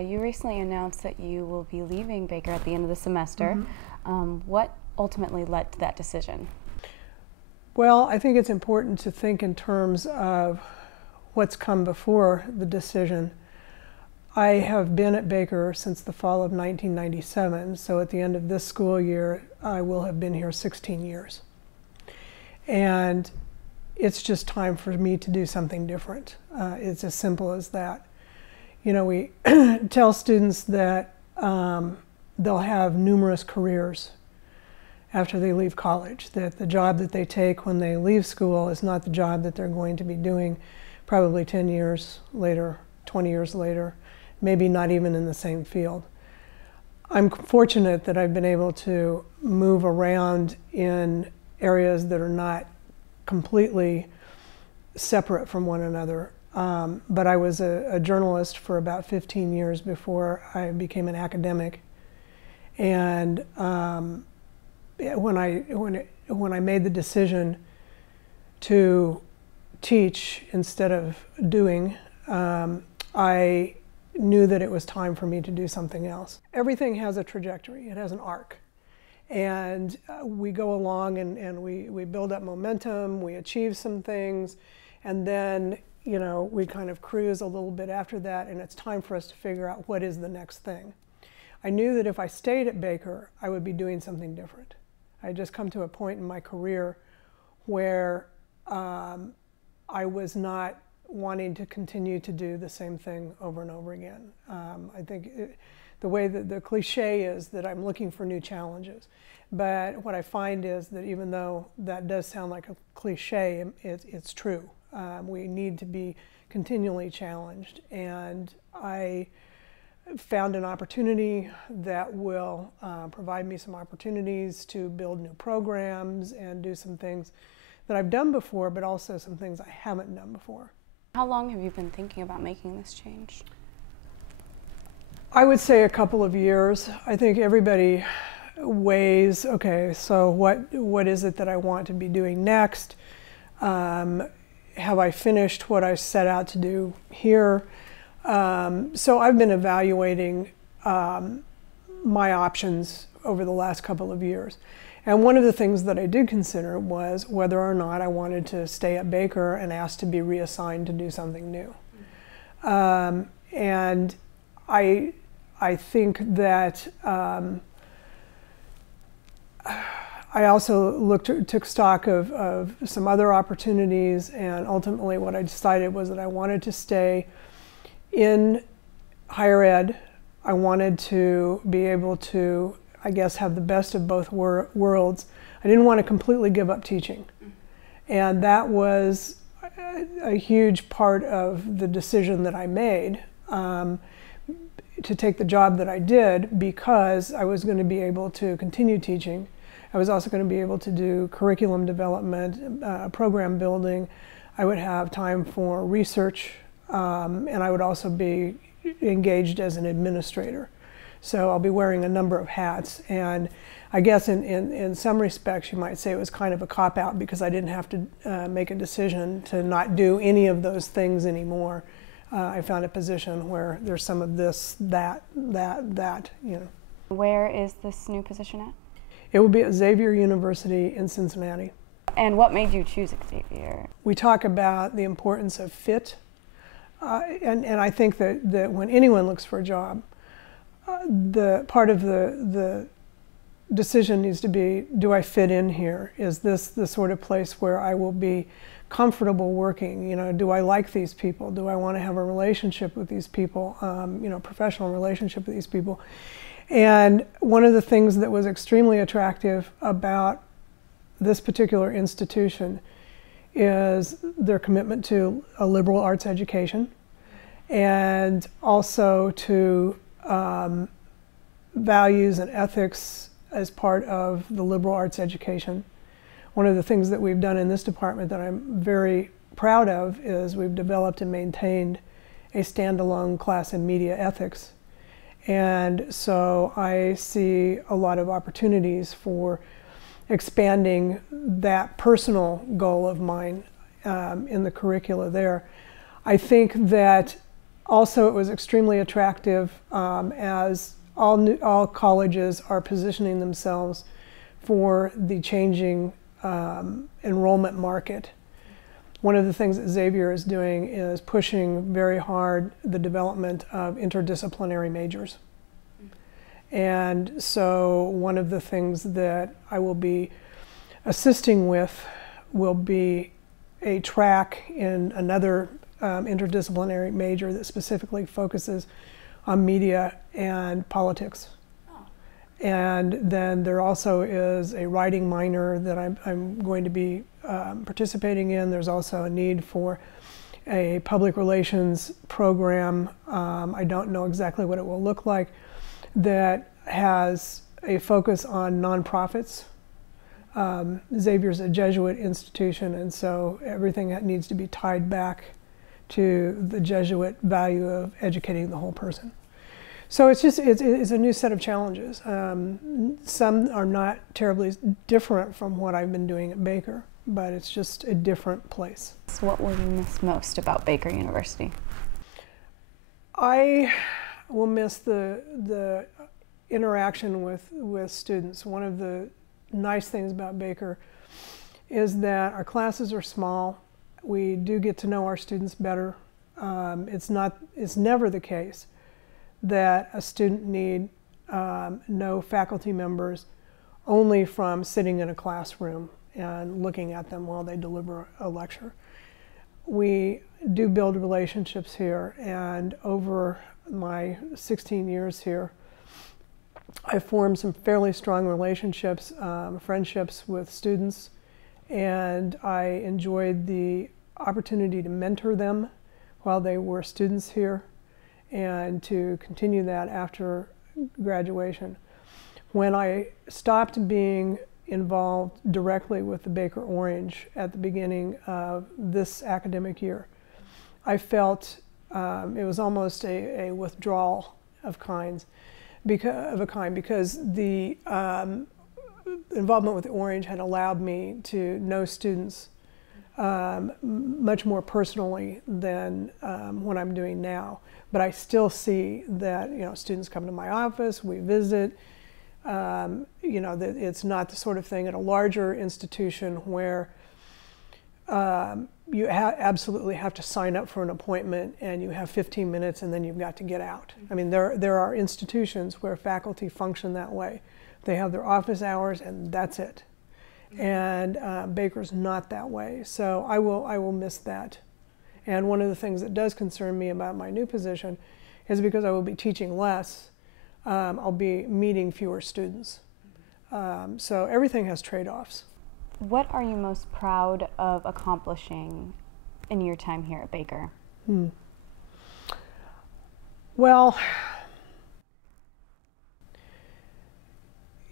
You recently announced that you will be leaving Baker at the end of the semester. What ultimately led to that decision? Well, I think it's important to think in terms of what's come before the decision. I have been at Baker since the fall of 1997, so at the end of this school year, I will have been here 16 years. And it's just time for me to do something different. It's as simple as that. You know, we tell students that they'll have numerous careers after they leave college, that the job that they take when they leave school is not the job that they're going to be doing probably 10 years later, 20 years later, maybe not even in the same field. I'm fortunate that I've been able to move around in areas that are not completely separate from one another. But I was a journalist for about 15 years before I became an academic. And when I made the decision to teach instead of doing, I knew that it was time for me to do something else. Everything has a trajectory, it has an arc. And we go along and we build up momentum, we achieve some things, and then you know, we kind of cruise a little bit after that, and it's time for us to figure out what is the next thing. I knew that if I stayed at Baker, I would be doing something different. I had just come to a point in my career where I was not wanting to continue to do the same thing over and over again. I think the way that the cliche is that I'm looking for new challenges. But what I find is that even though that does sound like a cliche, it's true. We need to be continually challenged, and I found an opportunity that will provide me some opportunities to build new programs and do some things that I've done before, but also some things I haven't done before. How long have you been thinking about making this change? I would say a couple of years. I think everybody weighs, okay, so what is it that I want to be doing next? Have I finished what I set out to do here? So I've been evaluating my options over the last couple of years. And one of the things that I did consider was whether or not I wanted to stay at Baker and ask to be reassigned to do something new. And I think that I also took stock of some other opportunities, and ultimately what I decided was that I wanted to stay in higher ed. I wanted to be able to, I guess, have the best of both worlds. I didn't want to completely give up teaching. And that was a huge part of the decision that I made to take the job that I did, because I was going to be able to continue teaching. I was also going to be able to do curriculum development, program building. I would have time for research, and I would also be engaged as an administrator. So I'll be wearing a number of hats. And I guess in some respects you might say it was kind of a cop-out, because I didn't have to make a decision to not do any of those things anymore. I found a position where there's some of this, that, you know. Where is this new position at? It will be at Xavier University in Cincinnati. And what made you choose Xavier? We talk about the importance of fit, and I think that when anyone looks for a job, the part of the decision needs to be, do I fit in here? Is this the sort of place where I will be comfortable working? You know, do I like these people? Do I want to have a relationship with these people, you know, professional relationship with these people? And one of the things that was extremely attractive about this particular institution is their commitment to a liberal arts education, and also to values and ethics as part of the liberal arts education. One of the things that we've done in this department that I'm very proud of is we've developed and maintained a standalone class in media ethics. And so I see a lot of opportunities for expanding that personal goal of mine in the curricula there. I think that Also, it was extremely attractive as all colleges are positioning themselves for the changing enrollment market. One of the things that Xavier is doing is pushing very hard the development of interdisciplinary majors. And so one of the things that I will be assisting with will be a track in another interdisciplinary major that specifically focuses on media and politics. And then there also is a writing minor that I'm going to be participating in. There's also a need for a public relations program. I don't know exactly what it will look like, that has a focus on nonprofits. Xavier's a Jesuit institution, and so everything that needs to be tied back to the Jesuit value of educating the whole person. So it's a new set of challenges. Some are not terribly different from what I've been doing at Baker, but it's just a different place. So what will you miss most about Baker University? I will miss the interaction with students. One of the nice things about Baker is that our classes are small. We do get to know our students better. It's never the case that a student need know faculty members only from sitting in a classroom and looking at them while they deliver a lecture. We do build relationships here, and over my 16 years here, I formed some fairly strong relationships, friendships with students, and I enjoyed the opportunity to mentor them while they were students here, and to continue that after graduation. When I stopped being involved directly with the Baker Orange at the beginning of this academic year, I felt it was almost a withdrawal of a kind, because the involvement with the Orange had allowed me to know students much more personally than what I'm doing now. But I still see that, students come to my office, we visit. That it's not the sort of thing at a larger institution where you absolutely have to sign up for an appointment and you have 15 minutes and then you've got to get out. I mean, there are institutions where faculty function that way. They have their office hours and that's it. And Baker's not that way, so I will miss that. And one of the things that does concern me about my new position is because I will be teaching less, I'll be meeting fewer students. So everything has trade-offs. What are you most proud of accomplishing in your time here at Baker? Well,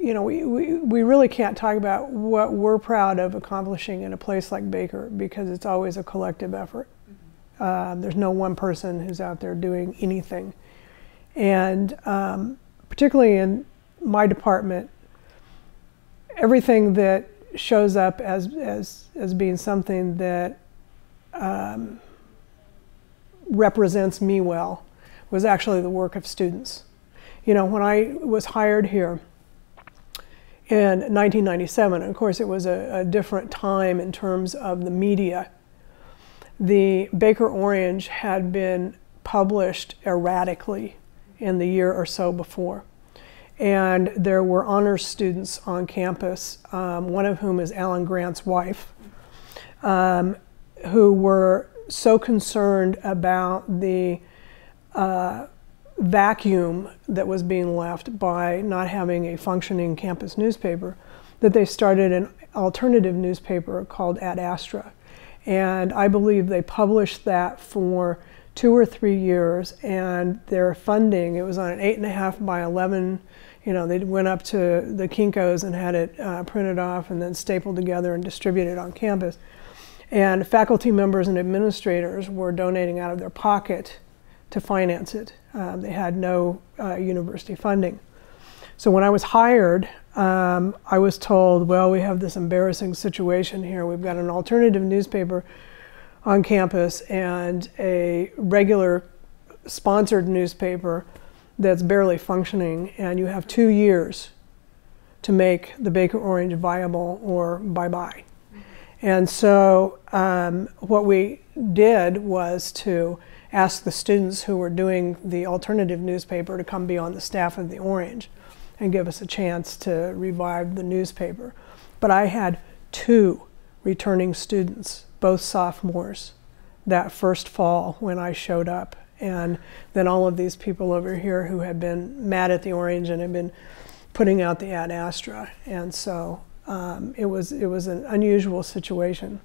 we really can't talk about what we're proud of accomplishing in a place like Baker, because it's always a collective effort. There's no one person who's out there doing anything. And particularly in my department, everything that shows up as being something that represents me well was actually the work of students. When I was hired here in 1997, and of course it was a different time in terms of the media, the Baker Orange had been published erratically in the year or so before. And there were honors students on campus, one of whom is Alan Grant's wife, who were so concerned about the vacuum that was being left by not having a functioning campus newspaper that they started an alternative newspaper called Ad Astra. And I believe they published that for 2 or 3 years, and their funding, it was on an 8.5 by 11, they went up to the Kinko's and had it printed off and then stapled together and distributed on campus. And faculty members and administrators were donating out of their pocket to finance it. They had no university funding. So when I was hired, I was told, well, we have this embarrassing situation here. We've got an alternative newspaper on campus and a regular sponsored newspaper that's barely functioning, and you have 2 years to make the Baker Orange viable or bye-bye. And so what we did was to ask the students who were doing the alternative newspaper to come be on the staff of the Orange and give us a chance to revive the newspaper. But I had 2 returning students, both sophomores, that first fall when I showed up. And then all of these people over here who had been mad at the Orange and had been putting out the Ad Astra. And so it was an unusual situation,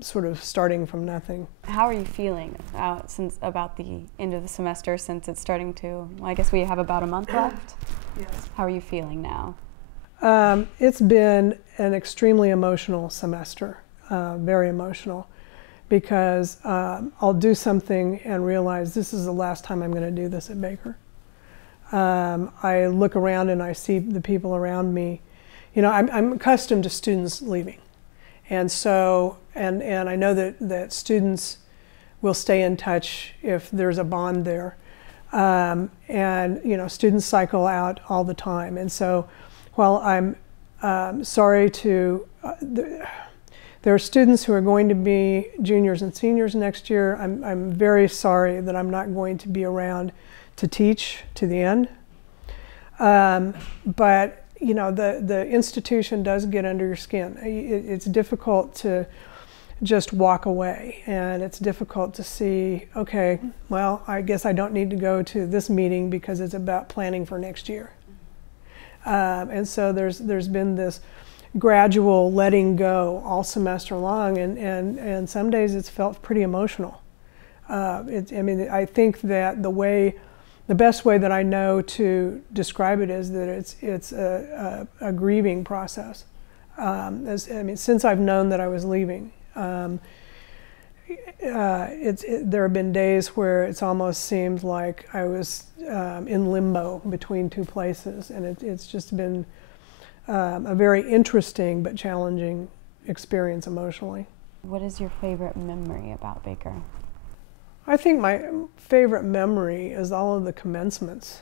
sort of starting from nothing. How are you feeling about the end of the semester, since it's starting to, well, I guess we have about a month left? Yes. How are you feeling now? It's been an extremely emotional semester, very emotional, because I'll do something and realize this is the last time I'm going to do this at Baker. I look around and I see the people around me. You know, I'm accustomed to students leaving. And so, and I know that students will stay in touch if there's a bond there. And, you know, students cycle out all the time. And so, while I'm sorry to, there are students who are going to be juniors and seniors next year. I'm very sorry that I'm not going to be around to teach to the end. But you know, the institution does get under your skin. It's difficult to just walk away, and it's difficult to see, okay, well, I guess I don't need to go to this meeting because it's about planning for next year. And so there's been this gradual letting go all semester long, and some days it's felt pretty emotional. I mean, I think that the best way that I know to describe it is that it's a grieving process. I mean, since I've known that I was leaving, there have been days where it's almost seemed like I was in limbo between 2 places, and it's just been a very interesting but challenging experience emotionally. What is your favorite memory about Baker? I think my favorite memory is all of the commencements.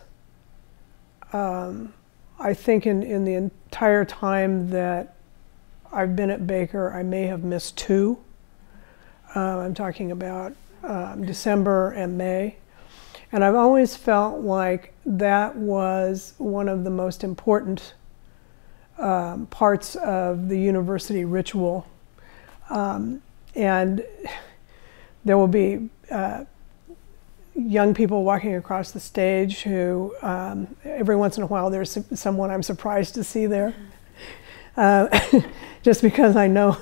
I think in the entire time that I've been at Baker, I may have missed 2. I'm talking about December and May. And I've always felt like that was one of the most important parts of the university ritual. And there will be young people walking across the stage who, every once in a while, there's someone I'm surprised to see there. Just because I know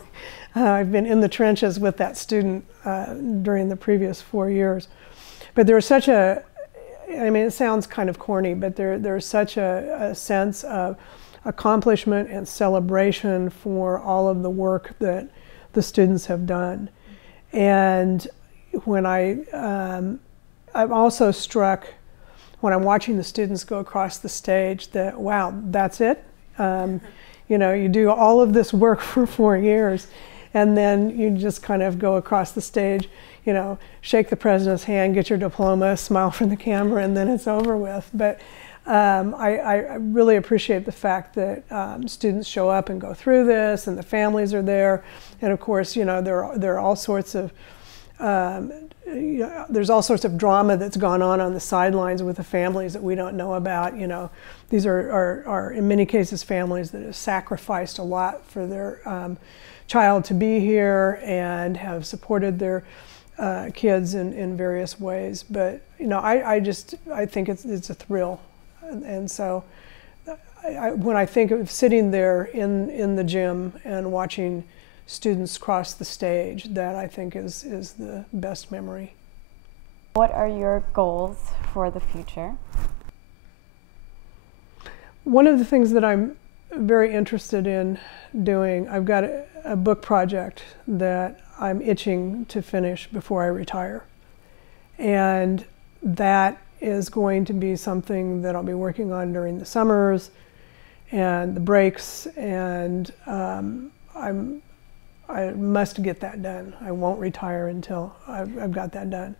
I've been in the trenches with that student during the previous 4 years. But there's such a, I mean, it sounds kind of corny, but there's such a sense of accomplishment and celebration for all of the work that the students have done. And when I'm also struck when I'm watching the students go across the stage that, wow, that's it. You know, you do all of this work for 4 years, and then you just kind of go across the stage, you know, shake the president's hand, get your diploma, smile for the camera, and then it's over with. But I really appreciate the fact that students show up and go through this, and the families are there. And of course, you know, there are all sorts of you know, there's all sorts of drama that's gone on the sidelines with the families that we don't know about. You know, these are in many cases families that have sacrificed a lot for their child to be here and have supported their kids in various ways. But you know, I think it's a thrill, and so when I think of sitting there in the gym and watching students cross the stage, that I think is the best memory. What are your goals for the future? One of the things that I'm very interested in doing, I've got a book project that I'm itching to finish before I retire. And that is going to be something that I'll be working on during the summers and the breaks, and I must get that done. I won't retire until I've got that done.